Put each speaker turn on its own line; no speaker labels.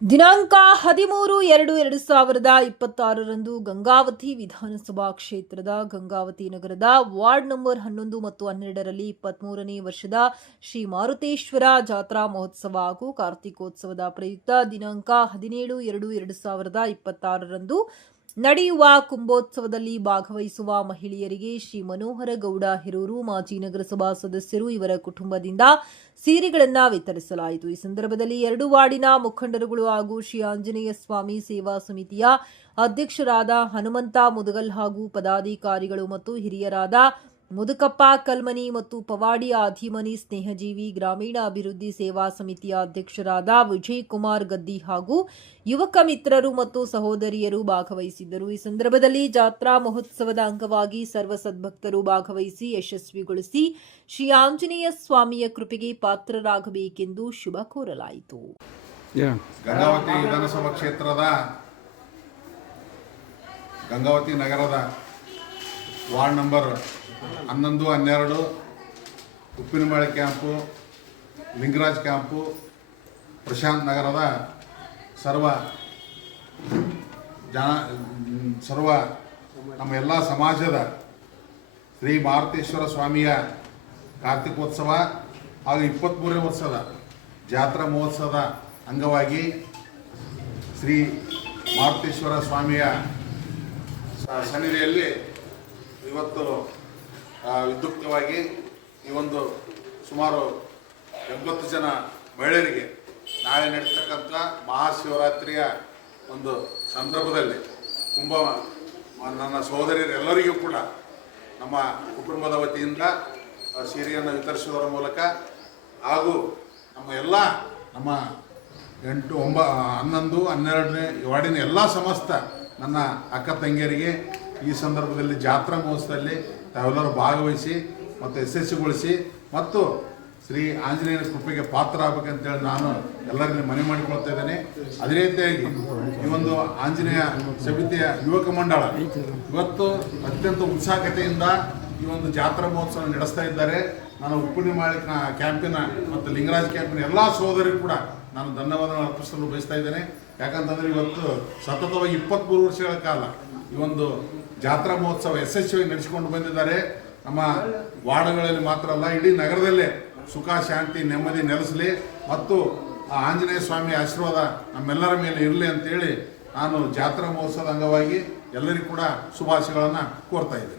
ದಿನಾಂಕ ಹದಿಮೂರು ಎರಡು ಎರಡು ಸಾವಿರದ ಇಪ್ಪತ್ತಾರರಂದು ಗಂಗಾವತಿ ವಿಧಾನಸಭಾ ಕ್ಷೇತ್ರದ ಗಂಗಾವತಿ ನಗರದ ವಾರ್ಡ್ ನಂಬರ್ ಹನ್ನೊಂದು ಮತ್ತು ಹನ್ನೆರಡರಲ್ಲಿ ಇಪ್ಪತ್ಮೂರನೇ ವರ್ಷದ ಶ್ರೀ ಮಾರುತೇಶ್ವರ ಜಾತ್ರಾ ಮಹೋತ್ಸವ ಹಾಗೂ ಕಾರ್ತಿಕೋತ್ಸವದ ಪ್ರಯುಕ್ತ ದಿನಾಂಕ ಹದಿನೇಳು ಎರಡು ಎರಡು ಸಾವಿರದ ಇಪ್ಪತ್ತಾರರಂದು ನಡೆಯುವ ಕುಂಭೋತ್ಸವದಲ್ಲಿ ಭಾಗವಹಿಸುವ ಮಹಿಳೆಯರಿಗೆ ಶ್ರೀ ಮನೋಹರ ಗೌಡ ಹಿರೂರು ಮಾಜಿ ನಗರಸಭಾ ಸದಸ್ಯರು ಇವರ ಕುಟುಂಬದಿಂದ ಸೀರೆಗಳನ್ನು ವಿತರಿಸಲಾಯಿತು. ಈ ಸಂದರ್ಭದಲ್ಲಿ ಎರಡು ವಾರ್ಡಿನ ಮುಖಂಡರುಗಳು ಹಾಗೂ ಶ್ರೀ ಆಂಜನೇಯ ಸ್ವಾಮಿ ಸೇವಾ ಸಮಿತಿಯ ಅಧ್ಯಕ್ಷರಾದ ಹನುಮಂತ ಮುದಗಲ್ ಹಾಗೂ ಪದಾಧಿಕಾರಿಗಳು ಮತ್ತು ಹಿರಿಯರಾದ ಮುದುಕಪ್ಪ ಕಲ್ಮನಿ ಮತ್ತು ಪವಾಡಿಯ ಆಧಿಮನಿ ಸ್ನೇಹಜೀವಿ ಗ್ರಾಮೀಣ ಅಭಿವೃದ್ಧಿ ಸೇವಾ ಸಮಿತಿಯ ಅಧ್ಯಕ್ಷರಾದ ವಿಜಯ್ ಕುಮಾರ್ ಗದ್ದಿ ಹಾಗೂ ಯುವಕ ಮಿತ್ರರು ಮತ್ತು ಸಹೋದರಿಯರು ಭಾಗವಹಿಸಿದ್ದರು ಈ ಸಂದರ್ಭದಲ್ಲಿ ಜಾತ್ರಾ ಮಹೋತ್ಸವದ ಅಂಗವಾಗಿ ಸರ್ವ ಸದ್ಭಕ್ತರು ಭಾಗವಹಿಸಿ ಯಶಸ್ವಿಗೊಳಿಸಿ ಶ್ರೀ ಆಂಜನೇಯ ಸ್ವಾಮಿಯ ಕೃಪೆಗೆ ಪಾತ್ರರಾಗಬೇಕೆಂದು ಶುಭ ಕೋರಲಾಯಿತು
Yeah.
ಗಂಗಾವತಿ ವಿಧಾನಸಭಾ ಕ್ಷೇತ್ರದ ಗಂಗಾವತಿ ನಗರದ ವಾರ್ಡ್ ನಂಬರ್ ಹನ್ನೊಂದು, ಹನ್ನೆರಡು ಉಪ್ಪಿನಮಳೆ ಕ್ಯಾಂಪು, ಲಿಂಗರಾಜ್ ಕ್ಯಾಂಪು, ಪ್ರಶಾಂತ್ ನಗರದ ಸರ್ವ ಜನ, ಸರ್ವ ನಮ್ಮ ಎಲ್ಲ ಸಮಾಜದ ಶ್ರೀ ಮಾರುತೇಶ್ವರ ಸ್ವಾಮಿಯ ಕಾರ್ತಿಕೋತ್ಸವ ಹಾಗೂ ಇಪ್ಪತ್ತ್ಮೂರನೇ ವರ್ಷದ ಜಾತ್ರಾ ಮಹೋತ್ಸವದ ಅಂಗವಾಗಿ ಶ್ರೀ ಮಾರುತೇಶ್ವರ ಸ್ವಾಮಿಯ ಸನ್ನಿಧಿಯಲ್ಲಿ ಇವತ್ತು ವಿದ್ಯುಕ್ತವಾಗಿ ಈ ಒಂದು ಸುಮಾರು ಎಂಬತ್ತು ಜನ ಮಹಿಳೆಯರಿಗೆ ನಾಳೆ ನಡೀತಕ್ಕಂಥ ಮಹಾಶಿವರಾತ್ರಿಯ ಒಂದು ಸಂದರ್ಭದಲ್ಲಿ ತುಂಬ ನನ್ನ ಸಹೋದರಿಯರೆಲ್ಲರಿಗೂ ಕೂಡ ನಮ್ಮ ಕುಟುಂಬದ ವತಿಯಿಂದ ಸೀರೆಯನ್ನು ವಿತರಿಸುವುದರ ಮೂಲಕ ಹಾಗೂ ನಮ್ಮ ಎಲ್ಲ ನಮ್ಮ ಎಂಟು, ಒಂಬ ಹನ್ನೊಂದು, ಹನ್ನೆರಡನೇ ವಾರ್ಡಿನ ಎಲ್ಲ ಸಮಸ್ತ ನನ್ನ ಅಕ್ಕ ತಂಗಿಯರಿಗೆ ಈ ಸಂದರ್ಭದಲ್ಲಿ ಜಾತ್ರಾ ಮಹೋತ್ಸವದಲ್ಲಿ ತಾವೆಲ್ಲರೂ ಭಾಗವಹಿಸಿ ಮತ್ತು ಯಶಸ್ವಿಗೊಳಿಸಿ ಮತ್ತು ಶ್ರೀ ಆಂಜನೇಯನ ಕೃಪೆಗೆ ಪಾತ್ರ ಆಗ್ಬೇಕಂತೇಳಿ ನಾನು ಎಲ್ಲರನ್ನ ಮನವಿ ಮಾಡಿಕೊಳ್ತಾ ಇದ್ದೇನೆ. ಅದೇ ರೀತಿಯಾಗಿ ಈ ಒಂದು ಆಂಜನೇಯ ಸಮಿತಿಯ ಯುವಕ ಮಂಡಳ ಇವತ್ತು ಅತ್ಯಂತ ಉತ್ಸಾಹಕತೆಯಿಂದ ಈ ಒಂದು ಜಾತ್ರಾ ಮಹೋತ್ಸವ ನಡೆಸ್ತಾ ಇದ್ದಾರೆ. ನಾನು ಉಪ್ಪಿನಮಾಳಿ ಕ್ಯಾಂಪಿನ ಮತ್ತು ಲಿಂಗರಾಜ್ ಕ್ಯಾಂಪಿನ ಎಲ್ಲ ಸಹೋದರಿಗೂ ಕೂಡ ನಾನು ಧನ್ಯವಾದಗಳು ಅರ್ಪಿಸಲು ಬಯಸ್ತಾ ಇದ್ದೇನೆ. ಯಾಕಂತಂದರೆ ಇವತ್ತು ಸತತವಾಗಿ ಇಪ್ಪತ್ತ್ಮೂರು ವರ್ಷಗಳ ಕಾಲ ಈ ಒಂದು ಜಾತ್ರಾ ಮಹೋತ್ಸವ ಯಶಸ್ವಿಯಾಗಿ ನಡೆಸಿಕೊಂಡು ಬಂದಿದ್ದಾರೆ. ನಮ್ಮ ವಾರ್ಡ್ಗಳಲ್ಲಿ ಮಾತ್ರ ಅಲ್ಲ, ಇಡೀ ನಗರದಲ್ಲೇ ಸುಖ, ಶಾಂತಿ, ನೆಮ್ಮದಿ ನೆಲೆಸಲಿ. ಮತ್ತು ಆ ಆಂಜನೇಯ ಸ್ವಾಮಿ ಆಶೀರ್ವಾದ ನಮ್ಮೆಲ್ಲರ ಮೇಲೆ ಇರಲಿ ಅಂತೇಳಿ ನಾನು ಜಾತ್ರಾ ಮಹೋತ್ಸವದ ಅಂಗವಾಗಿ ಎಲ್ಲರಿಗೂ ಕೂಡ ಶುಭಾಶಯಗಳನ್ನು ಕೋರ್ತಾ ಇದ್ದೇನೆ.